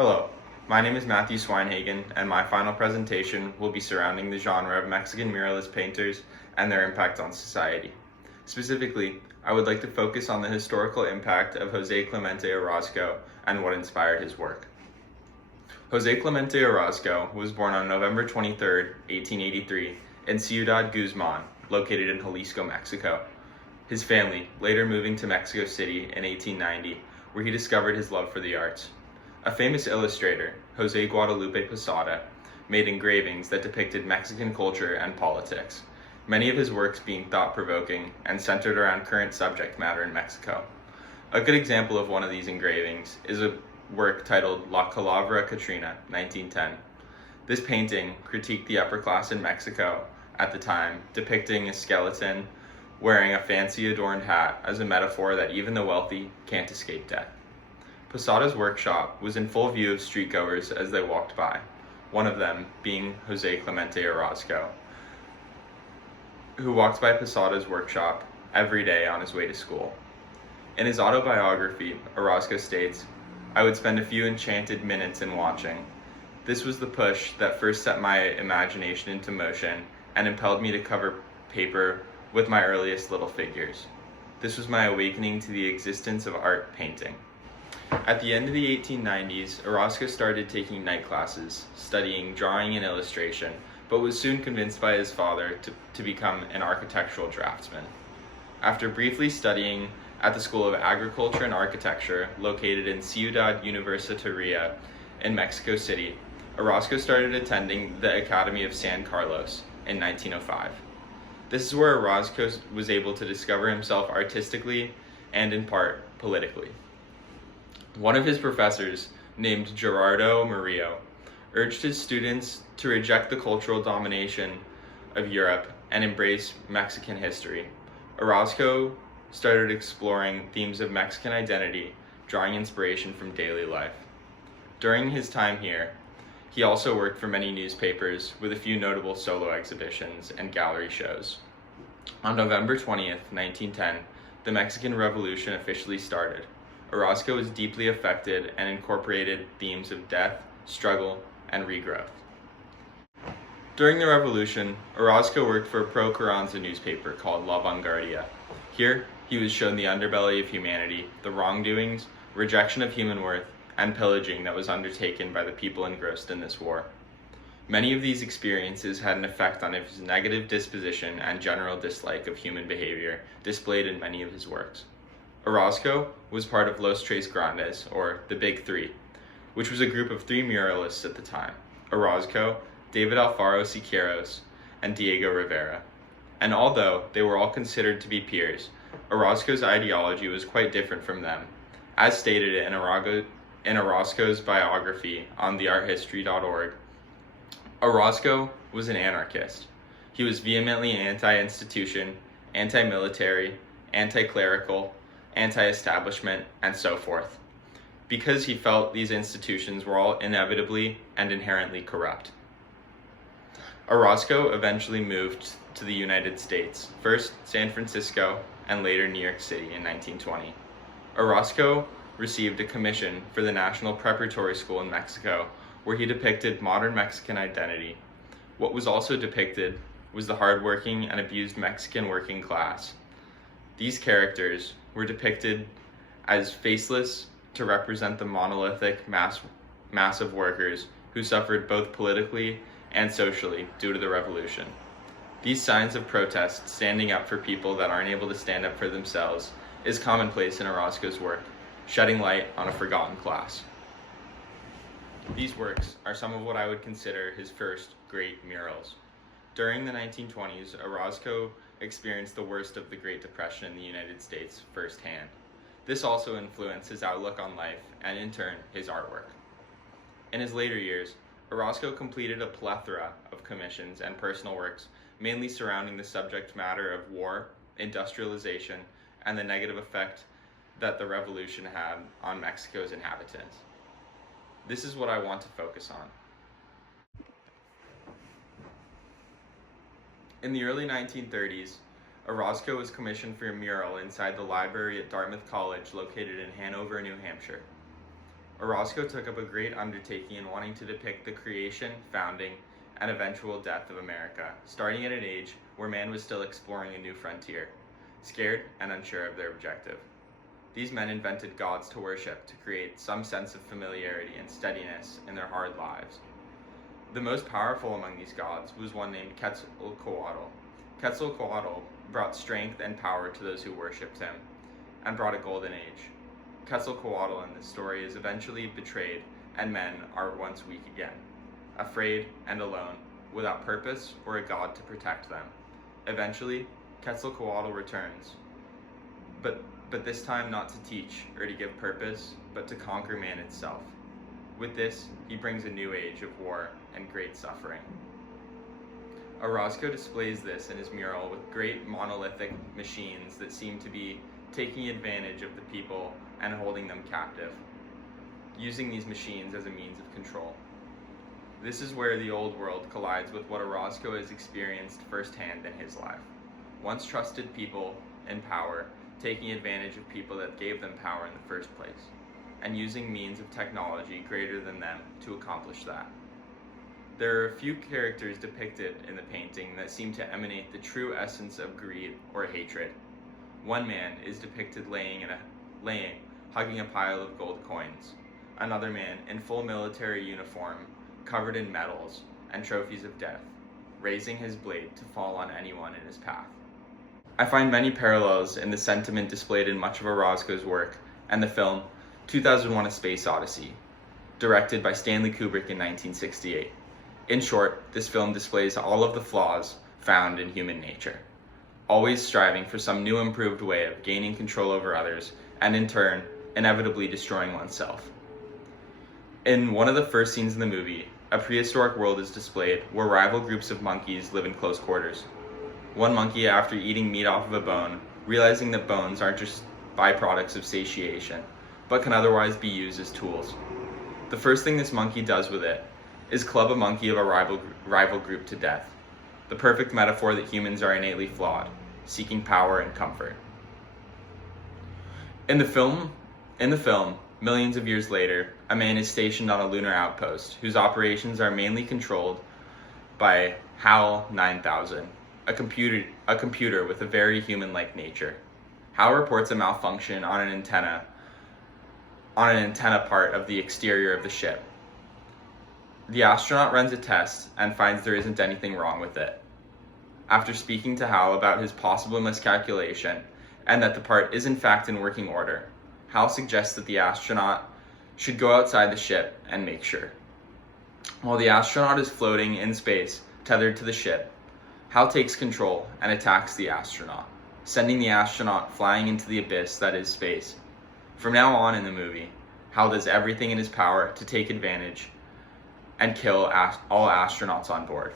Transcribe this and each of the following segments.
Hello, my name is Matthew Swinehagen, and my final presentation will be surrounding the genre of Mexican muralist painters and their impact on society. Specifically, I would like to focus on the historical impact of Jose Clemente Orozco and what inspired his work. Jose Clemente Orozco was born on November 23, 1883, in Ciudad Guzman, located in Jalisco, Mexico. His family later moving to Mexico City in 1890, where he discovered his love for the arts. A famous illustrator, Jose Guadalupe Posada, made engravings that depicted Mexican culture and politics, many of his works being thought-provoking and centered around current subject matter in Mexico. A good example of one of these engravings is a work titled La Calavera Catrina, 1910. This painting critiqued the upper class in Mexico at the time, depicting a skeleton wearing a fancy adorned hat as a metaphor that even the wealthy can't escape death. Posada's workshop was in full view of streetgoers as they walked by, one of them being Jose Clemente Orozco, who walked by Posada's workshop every day on his way to school. In his autobiography, Orozco states, "I would spend a few enchanted minutes in watching. This was the push that first set my imagination into motion and impelled me to cover paper with my earliest little figures. This was my awakening to the existence of art painting." At the end of the 1890s, Orozco started taking night classes, studying drawing and illustration, but was soon convinced by his father to become an architectural draftsman. After briefly studying at the School of Agriculture and Architecture, located in Ciudad Universitaria in Mexico City, Orozco started attending the Academy of San Carlos in 1905. This is where Orozco was able to discover himself artistically and in part politically. One of his professors, named Gerardo Murillo, urged his students to reject the cultural domination of Europe and embrace Mexican history. Orozco started exploring themes of Mexican identity, drawing inspiration from daily life. During his time here, he also worked for many newspapers with a few notable solo exhibitions and gallery shows. On November 20th, 1910, the Mexican Revolution officially started. Orozco was deeply affected and incorporated themes of death, struggle, and regrowth. During the revolution, Orozco worked for a pro-Carranza newspaper called La Vanguardia. Here, he was shown the underbelly of humanity, the wrongdoings, rejection of human worth, and pillaging that was undertaken by the people engrossed in this war. Many of these experiences had an effect on his negative disposition and general dislike of human behavior, displayed in many of his works. Orozco was part of Los Tres Grandes, or the Big Three, which was a group of three muralists at the time: Orozco, David Alfaro Siqueiros, and Diego Rivera. And although they were all considered to be peers, Orozco's ideology was quite different from them. As stated in Orozco's biography on thearthistory.org, Orozco was an anarchist. He was vehemently anti-institution, anti-military, anti-clerical, anti-establishment, and so forth, because he felt these institutions were all inevitably and inherently corrupt. Orozco eventually moved to the United States, first San Francisco and later New York City in 1920. Orozco received a commission for the National Preparatory School in Mexico, where he depicted modern Mexican identity. What was also depicted was the hardworking and abused Mexican working class. These characters were depicted as faceless to represent the monolithic mass of workers who suffered both politically and socially due to the revolution. These signs of protest, standing up for people that aren't able to stand up for themselves, is commonplace in Orozco's work, shedding light on a forgotten class. These works are some of what I would consider his first great murals. During the 1920s, Orozco experienced the worst of the Great Depression in the United States firsthand. This also influenced his outlook on life and, in turn, his artwork. In his later years, Orozco completed a plethora of commissions and personal works, mainly surrounding the subject matter of war, industrialization, and the negative effect that the revolution had on Mexico's inhabitants. This is what I want to focus on. In the early 1930s, Orozco was commissioned for a mural inside the library at Dartmouth College, located in Hanover, New Hampshire. Orozco took up a great undertaking in wanting to depict the creation, founding, and eventual death of America, starting at an age where man was still exploring a new frontier, scared and unsure of their objective. These men invented gods to worship to create some sense of familiarity and steadiness in their hard lives. The most powerful among these gods was one named Quetzalcoatl. Quetzalcoatl brought strength and power to those who worshipped him, and brought a golden age. Quetzalcoatl in this story is eventually betrayed, and men are once weak again, afraid and alone, without purpose or a god to protect them. Eventually, Quetzalcoatl returns, but this time not to teach or to give purpose, but to conquer man itself. With this, he brings a new age of war and great suffering. Orozco displays this in his mural with great monolithic machines that seem to be taking advantage of the people and holding them captive, using these machines as a means of control. This is where the old world collides with what Orozco has experienced firsthand in his life. Once trusted people in power, taking advantage of people that gave them power in the first place, and using means of technology greater than them to accomplish that. There are a few characters depicted in the painting that seem to emanate the true essence of greed or hatred. One man is depicted hugging a pile of gold coins. Another man in full military uniform, covered in medals and trophies of death, raising his blade to fall on anyone in his path. I find many parallels in the sentiment displayed in much of Orozco's work and the film 2001: A Space Odyssey, directed by Stanley Kubrick in 1968. In short, this film displays all of the flaws found in human nature, always striving for some new improved way of gaining control over others, and in turn, inevitably destroying oneself. In one of the first scenes in the movie, a prehistoric world is displayed where rival groups of monkeys live in close quarters. One monkey, after eating meat off of a bone, realizing that bones aren't just byproducts of satiation, but can otherwise be used as tools. The first thing this monkey does with it is club a monkey of a rival group to death. The perfect metaphor that humans are innately flawed, seeking power and comfort. In the film, millions of years later, a man is stationed on a lunar outpost whose operations are mainly controlled by HAL 9000, a computer with a very human-like nature. HAL reports a malfunction on an antenna part of the exterior of the ship. The astronaut runs a test and finds there isn't anything wrong with it. After speaking to HAL about his possible miscalculation and that the part is in fact in working order, HAL suggests that the astronaut should go outside the ship and make sure. While the astronaut is floating in space, tethered to the ship, HAL takes control and attacks the astronaut, sending the astronaut flying into the abyss that is space. From now on in the movie, HAL does everything in his power to take advantage and kill all astronauts on board.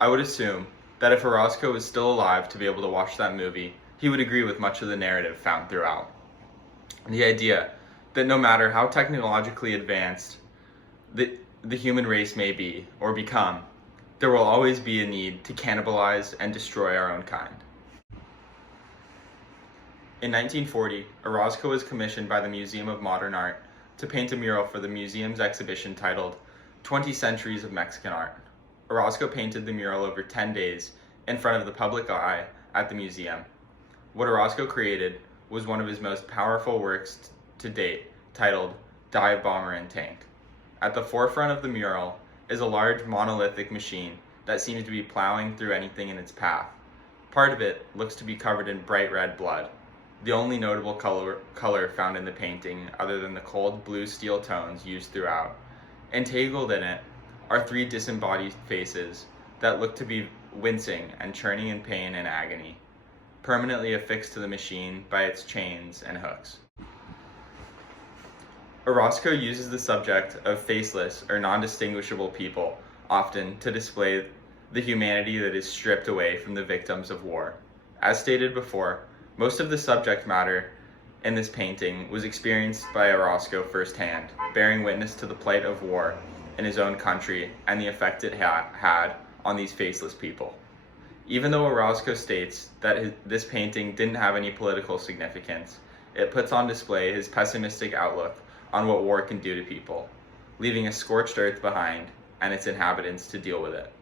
I would assume that if Orozco was still alive to be able to watch that movie, he would agree with much of the narrative found throughout. The idea that no matter how technologically advanced the human race may be or become, there will always be a need to cannibalize and destroy our own kind. In 1940, Orozco was commissioned by the Museum of Modern Art to paint a mural for the museum's exhibition titled 20 Centuries of Mexican Art. Orozco painted the mural over 10 days in front of the public eye at the museum. What Orozco created was one of his most powerful works to date, titled Dive Bomber and Tank. At the forefront of the mural is a large monolithic machine that seems to be plowing through anything in its path. Part of it looks to be covered in bright red blood, the only notable color found in the painting other than the cold blue steel tones used throughout. Entangled in it are three disembodied faces that look to be wincing and churning in pain and agony, permanently affixed to the machine by its chains and hooks. Orozco uses the subject of faceless or non-distinguishable people often to display the humanity that is stripped away from the victims of war. As stated before, most of the subject matter in this painting was experienced by Orozco firsthand, bearing witness to the plight of war in his own country and the effect it had on these faceless people. Even though Orozco states that this painting didn't have any political significance, it puts on display his pessimistic outlook on what war can do to people, leaving a scorched earth behind and its inhabitants to deal with it.